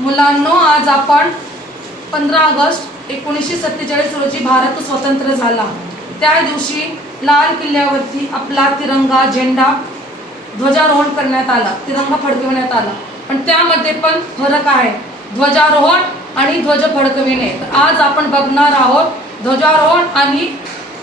मुलांनो, आज आपण 15 ऑगस्ट 1947 रोजी भारत स्वतंत्र झाला। त्या दिवशी लाल किल्ल्यावरती आपला तिरंगा झेंडा ध्वजारोहण करण्यात आला, तिरंगा फडकविण्यात आला। पण त्यामध्ये पण फरक आहे, ध्वजारोहण आणि ध्वज फडकविणे। आज आपण बघणार आहोत ध्वजारोहण आणि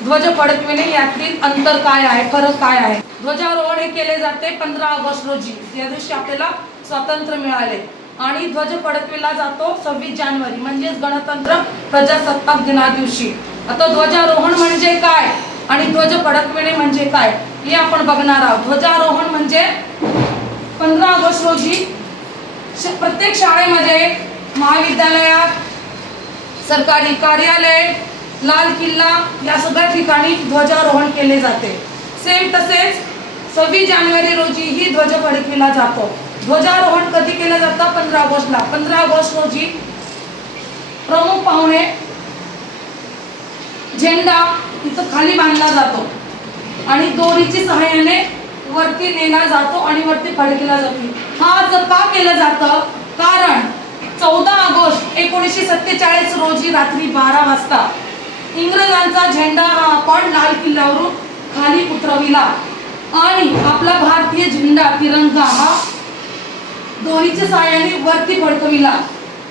ध्वज फडकविणे यातील अंतर काय आहे, फरक काय आहे। ध्वजारोहण हे केले जाते 15 ऑगस्ट रोजी, या दिवशी आपल्याला स्वातंत्र्य मिळाले, आणि ध्वज फडकविला जातो 26 जानेवारी म्हणजे गणतंत्र प्रजासत्ताक दिना दिवशी। आता ध्वजारोहण म्हणजे काय आणि ध्वज फडकविणे म्हणजे काय हे आपण बघणार आहोत। ध्वजारोहण म्हणजे 15 ऑगस्ट रोजी प्रत्येक शाळेमध्ये, महाविद्यालयात, सरकारी कार्यालय, लाल किल्ला या सगळ्या ठिकाणी ध्वजारोहण केले जाते। सेम तसेच 26 जानेवारी रोजी ही ध्वज फडकविला जातो। ध्वजारोहण कधी केलं जातं? 15 ऑगस्टला। 15 ऑगस्ट रोजी प्रमुख पाहुणे झेंडा इथं खाली बांधला जातो आणि दोरीची सहाय्याने वरती नेला जातो आणि वरती फडकला जातो। हा जर का केलं जातं? कारण 14 ऑगस्ट 1947 रोजी रात्री 12 वाजता इंग्रजांचा झेंडा हा आपण लाल किल्ल्यावरून खाली उतरविला आणि आपला भारतीय झेंडा तिरंगा हा दोरीच्या सहाय्याने वरती फडकविला।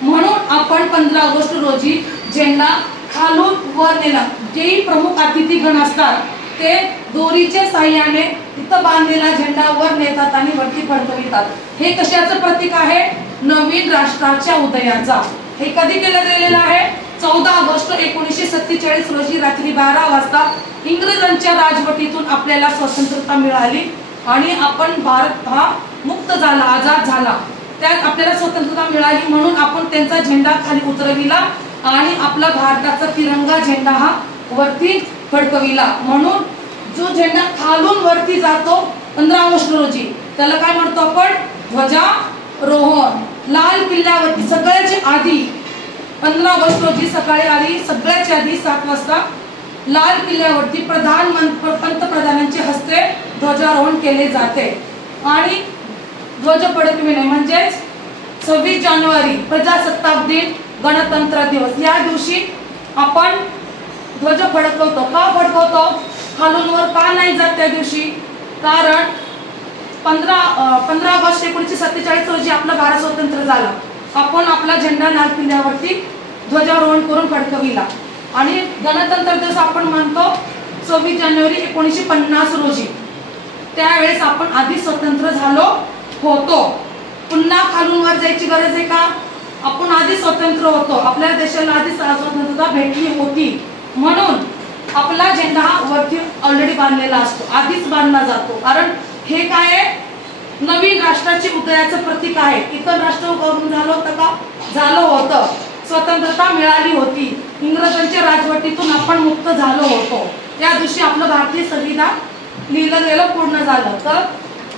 म्हणून आपण 15 ऑगस्ट रोजी झेंडा खालून वर नेला। जेही प्रमुख अतिथीगण असतात ते दोरीच्या सहाय्याने इथं बांधलेला झेंडा वर नेतात आणि वरती फडकवितात। हे कशाचं प्रतीक आहे? नवीन राष्ट्राच्या उदयाचा। हे कधी केलं गेलेलं आहे? 14 ऑगस्ट 1947 रोजी रात्री 12 वाजता इंग्रजांच्या राजवटीतून आपल्याला स्वतंत्रता मिळाली आणि आपण भारत हा मुक्त झाला, आझाद झाला। त्यात आपल्याला स्वतंत्रता मिळाली म्हणून आपण त्यांचा झेंडा खाली उतरविला आणि आपला भारताचा तिरंगा झेंडा हा वरती फडकविला। म्हणून जो झेंडा खालून वरती जातो 15 ऑगस्ट रोजी त्याला काय म्हणतो आपण? ध्वजारोहण। लाल किल्ल्यावरती सगळ्याच्या आधी 15 ऑगस्ट रोजी सकाळी आधी सगळ्याच्या आधी 7 वाजता लाल किल्ल्यावरती पंतप्रधानांच्या हस्ते ध्वजारोहण केले जाते आणि ध्वज फडकविणे म्हणजेच 26 जानेवारी प्रजासत्ताक दिन, गणतंत्र दिवस या दिवशी आपण ध्वज फडकवतो। का फडकवतो? खालून वर का नाही जात त्या दिवशी? कारण 15 ऑगस्ट 1947 रोजी आपला भारत स्वतंत्र झाला। आपण आपला झेंडा लाल किल्ल्यावरती ध्वजारोहण करून फडकविला आणि गणतंत्र दिवस आपण म्हणतो 26 जानेवारी 1950 रोजी। त्यावेळेस आपण आधी स्वतंत्र झालो होतो। पुन्हा खालून वर जायची गरज आहे का? आपण आधी स्वतंत्र होतो, आपल्या देशाला आधी स्वतंत्रता भेटली होती म्हणून आपला झेंडा हा वरती ऑलरेडी बांधलेला असतो, आधीच बांधला जातो। कारण हे काय आहे? नवीन राष्ट्राचे उदयाचं प्रतीक आहे। इतर राष्ट्र उगवून झालं होतं का? झालं होतं, स्वतंत्रता मिळाली होती, इंग्रजांच्या राजवटीतून आपण मुक्त झालो होतो। त्या दिवशी आपलं भारतीय संविधान लिहिलं गेलं, पूर्ण झालं। तर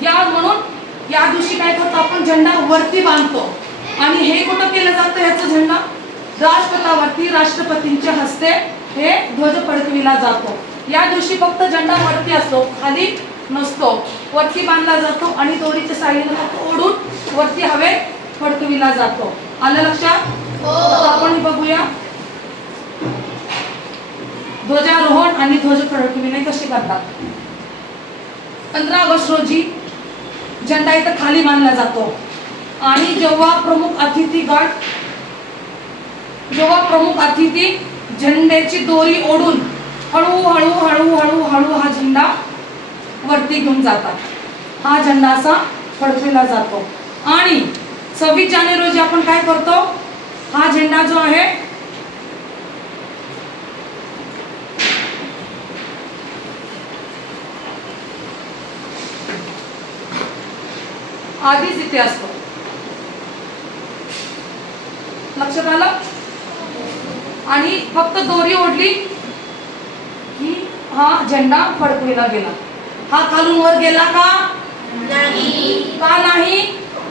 म्हणून या दिवशी काय करतो आपण? झेंडा वरती बांधतो आणि हे कुठं केलं जातं? ह्याचं झेंडा राजपथावरती राष्ट्रपतींच्या हस्ते हे ध्वज फडकविला जातो। या दिवशी फक्त झेंडा वरती असतो, खाली नसतो, वरती बांधला जातो आणि दोरीच्या साहाय्याने ओढून वरती हवेत फडकविला जातो। आलं लक्षात? आपण बघूया ध्वजारोहण आणि ध्वज फडकविणे कसे करतात। 15 ऑगस्ट रोजी झेंडा इथं खाली बांधला जातो आणि जेव्हा प्रमुख अतिथी झेंड्याची दोरी ओढून हळूहळू हळू हळू हळू हा झेंडा वरती घेऊन जातात। हा झेंडा असा फडकविला जातो आणि 26 जानेवारी रोजी आपण काय करतो? हा झेंडा जो आहे आधीच इथे असतो, लक्षात आलं? आणि फक्त दोरी ओढली की हा झेंडा फडकविला गेला। हा खालून वर गेला का? नाही। का नाही?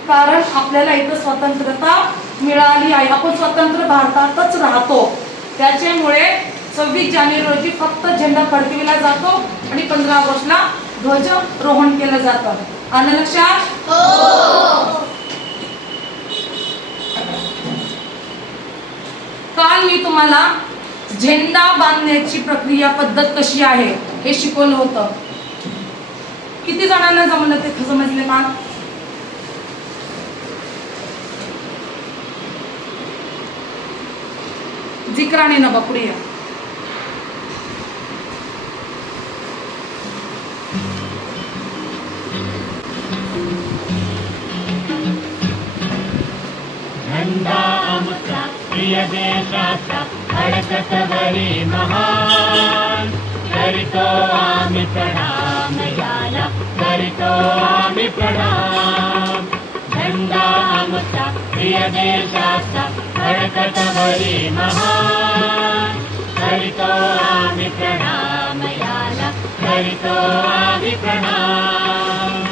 कारण आपल्याला इथं स्वतंत्रता मिळाली आहे, आपण स्वतंत्र भारतातच राहतो। त्याच्यामुळे 26 जानेवारी रोजी फक्त झेंडा फडकविला जातो आणि 15 ऑगस्टला ध्वजारोहण केलं जातं। आलं लक्षात? हो। तुम्हाला झेंडा बांधण्याची प्रक्रिया पद्धत कशी आहे हे शिकवलं होतं. किती जणांना जमलं ते समजले का? जिक्राने ना पुढे या. झेंडा आमचा प्रिय देशाचा फडकतवरी महान, करीतो आम्ही प्रणाम याला, करीतो आम्ही प्रणाम. झेंडा आमचा प्रिय देशाचा फडकतवरी महान, करीतो आम्ही प्रणाम याला, करीतो आम्ही प्रणाम.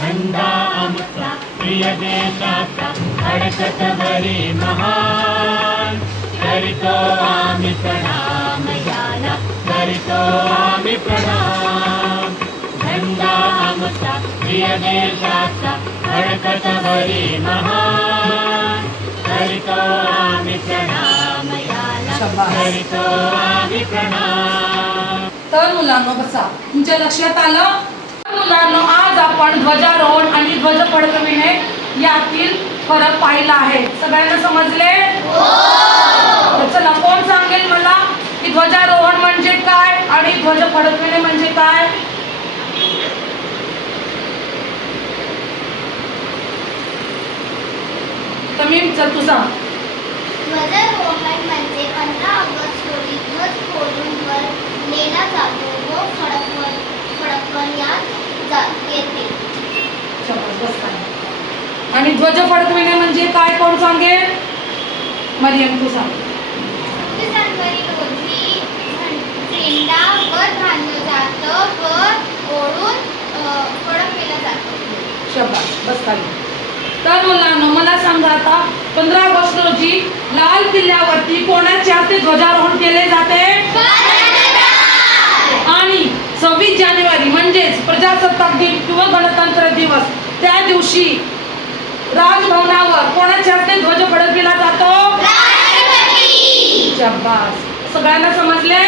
झेंडा आमचा प्रिय देशाचा फडकतवरी महान, करीतो आम्ही प्रणाम याला, करीतो आम्ही प्रणाम. झेंडा आमचा प्रिय देशाचा फडकतवरी महान, करीतो आम्ही प्रणाम याला, शाबास. करीतो आम्ही प्रणाम. तर मुलांनो बसा, तुमच्या लक्षात आलं? मुलांनो, आज आपण ध्वजारोहण आणि ध्वज फडकविणे यातील फरक पाहिला आहे. सगळ्यांना समजले? तर चला, कोण सांगेल मला की ध्वजारोहण म्हणजे काय आणि ध्वज फडकविणे म्हणजे काय? तमीम, चल तू सांग. ध्वजारोहण म्हणजे 15 ऑगस्ट रोजी ध्वज फडकून वर नेला जातो व फडकवण्यात येते. शाबास, बस काय. आणि ध्वज फडकविणे म्हणजे काय, कोण सांगेल? मरियम, तू सांग. 26 जानेवारी रोजी झेंडा वर बांधलं जातं व ओढून फडकवलं जातं. शाबास, बस खाली. तर मुलांनो, मला सांगा आता, 15 ऑगस्ट रोजी लाल किल्ल्यावरती कोणाच्या हस्ते ध्वजारोहण केले जाते? आणि 26 जानेवारी म्हणजेच प्रजासत्ताक दिन किंवा गणतंत्र दिवस, त्या दिवशी राजभवनावर कोणाच्या हस्ते ध्वज फडकविला जातो? शाबास. सगळ्यांना समजले?